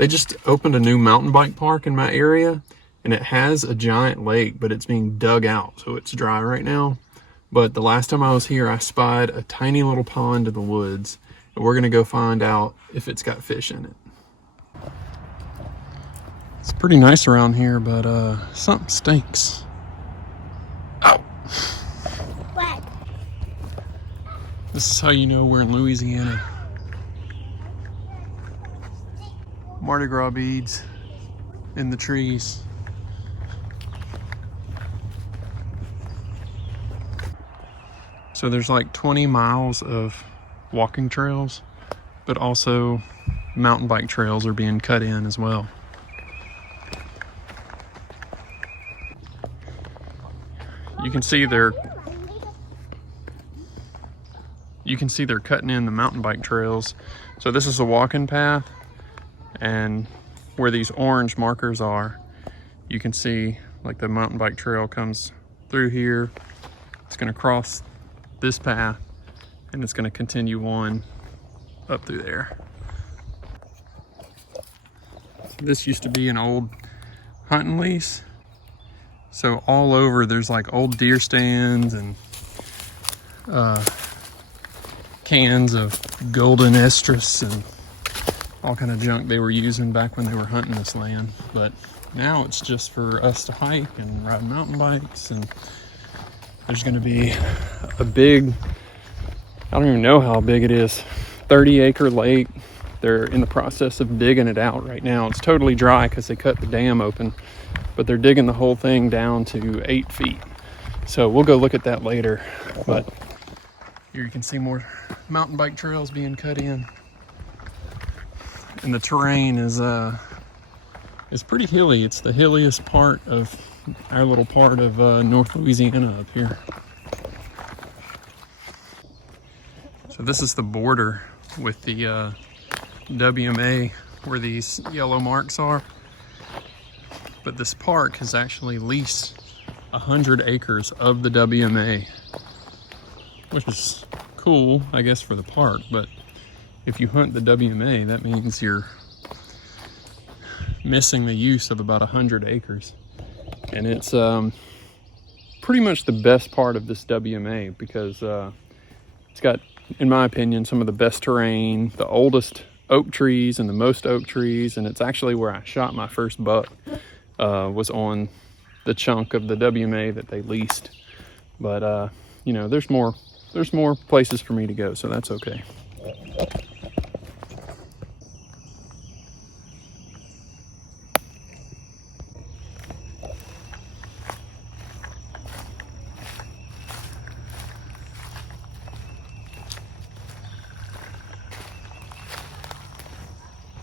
They just opened a new mountain bike park in my area, and it has a giant lake, but it's being dug out, so it's dry right now. But the last time I was here, I spied a tiny little pond in the woods, and we're gonna go find out if it's got fish in it. It's pretty nice around here, but something stinks. Oh! What? This is how you know we're in Louisiana. Mardi Gras beads in the trees. So there's like 20 miles of walking trails, but also mountain bike trails are being cut in as well. You can see they're cutting in the mountain bike trails. So this is a walking path, and where these orange markers are, you can see like the mountain bike trail comes through here. It's going to cross this path, and it's going to continue on up through there. This used to be an old hunting lease, so all over there's like old deer stands and cans of golden estrus and all kind of junk they were using back when they were hunting this land. But now it's just for us to hike and ride mountain bikes, and there's going to be a big, I don't even know how big it is, 30-acre lake. They're in the process of digging it out right now. It's totally dry because they cut the dam open, but they're digging the whole thing down to 8 feet. So we'll go look at that later. But here you can see more mountain bike trails being cut in. And the terrain is pretty hilly. It's the hilliest part of our little part of North Louisiana up here. So this is the border with the WMA where these yellow marks are. But this park has actually leased 100 acres of the WMA, which is cool, I guess, for the park. But if you hunt the WMA, that means you're missing the use of about 100 acres. And it's pretty much the best part of this WMA because it's got, in my opinion, some of the best terrain, the oldest oak trees and the most oak trees. And it's actually where I shot my first buck, was on the chunk of the WMA that they leased. But you know, there's more places for me to go, so that's okay.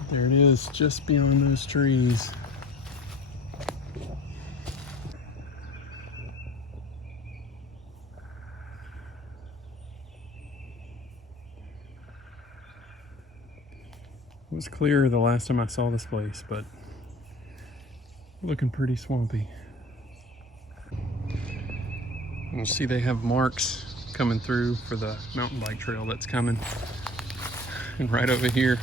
There it is, just beyond those trees. It was clear the last time I saw this place, but looking pretty swampy. You see they have marks coming through for the mountain bike trail that's coming. And right over here,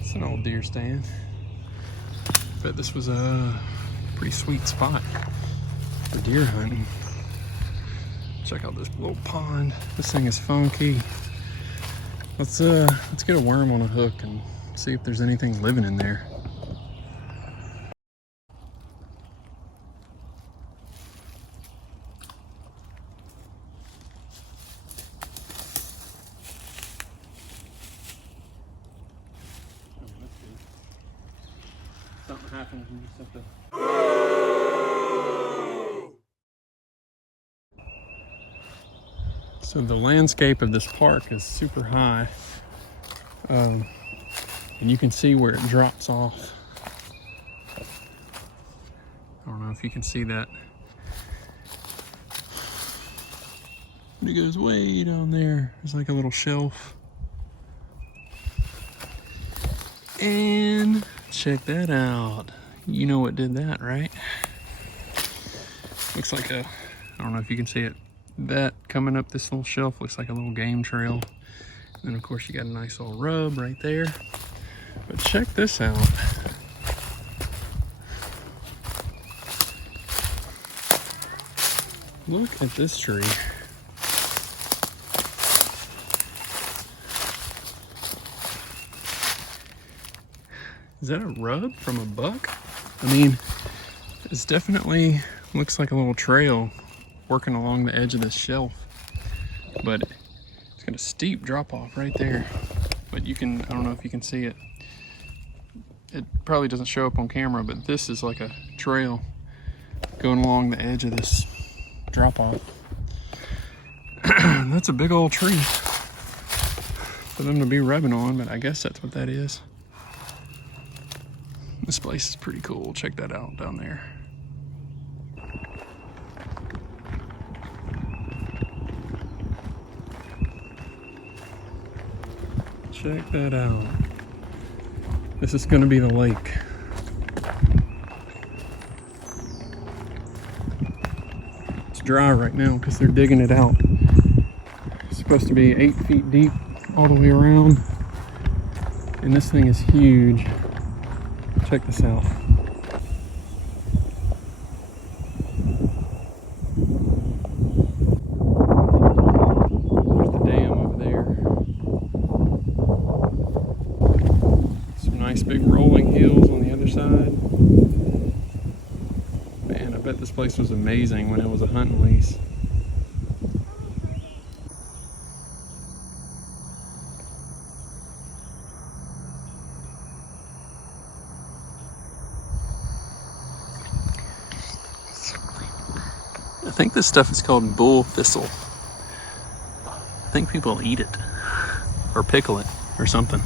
it's an old deer stand. Bet this was a pretty sweet spot for deer hunting. Check out this little pond. This thing is funky. Let's get a worm on a hook and see if there's anything living in there. Something happens when you just have to. So the landscape of this park is super high, and you can see where it drops off. I don't know if you can see that. But it goes way down there. There's like a little shelf. And check that out. You know what did that, right? Looks like a, I don't know if you can see it. That coming up this little shelf looks like a little game trail. And of course you got a nice little rub right there. But check this out. Look at this tree. Is that a rub from a buck? I mean, it's definitely looks like a little trail working along the edge of this shelf. But it's got a steep drop off right there. But you can, I don't know if you can see it. It probably doesn't show up on camera, but this is like a trail going along the edge of this drop off. That's a big old tree for them to be rubbing on, but I guess that's what that is. This place is pretty cool. Check that out down there. Check that out. This is going to be the lake. It's dry right now because they're digging it out. It's supposed to be 8 feet deep all the way around. And this thing is huge. Check this out. There's the dam over there. Some nice big rolling hills on the other side. Man, I bet this place was amazing when it was a hunting lease. I think this stuff is called bull thistle. I think people eat it or pickle it or something.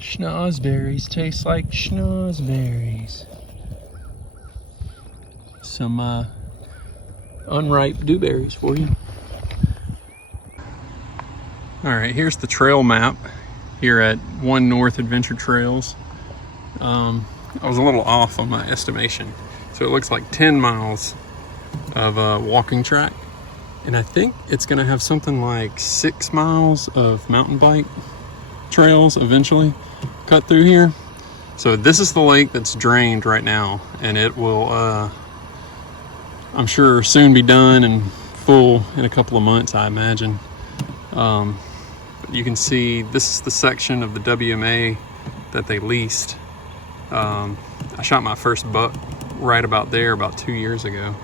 Schnozberries taste like schnozberries. Some unripe dewberries for you. All right, here's the trail map here at 1North Adventure Trails. I was a little off on my estimation. So it looks like 10 miles of walking track. And I think it's gonna have something like 6 miles of mountain bike trails eventually cut through here. So this is the lake that's drained right now, and it will, I'm sure, soon be done and full in a couple of months, I imagine. You can see this is the section of the WMA that they leased. I shot my first buck right about there about 2 years ago.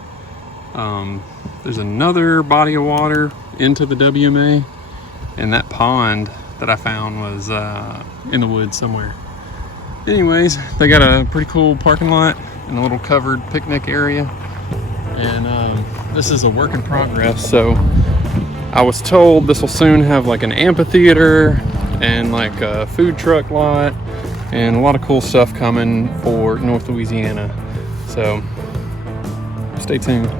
There's another body of water into the WMA, and that pond that I found was in the woods somewhere. Anyways, they got a pretty cool parking lot and a little covered picnic area, and this is a work in progress. So I was told this will soon have like an amphitheater and like a food truck lot and a lot of cool stuff coming for North Louisiana. So stay tuned.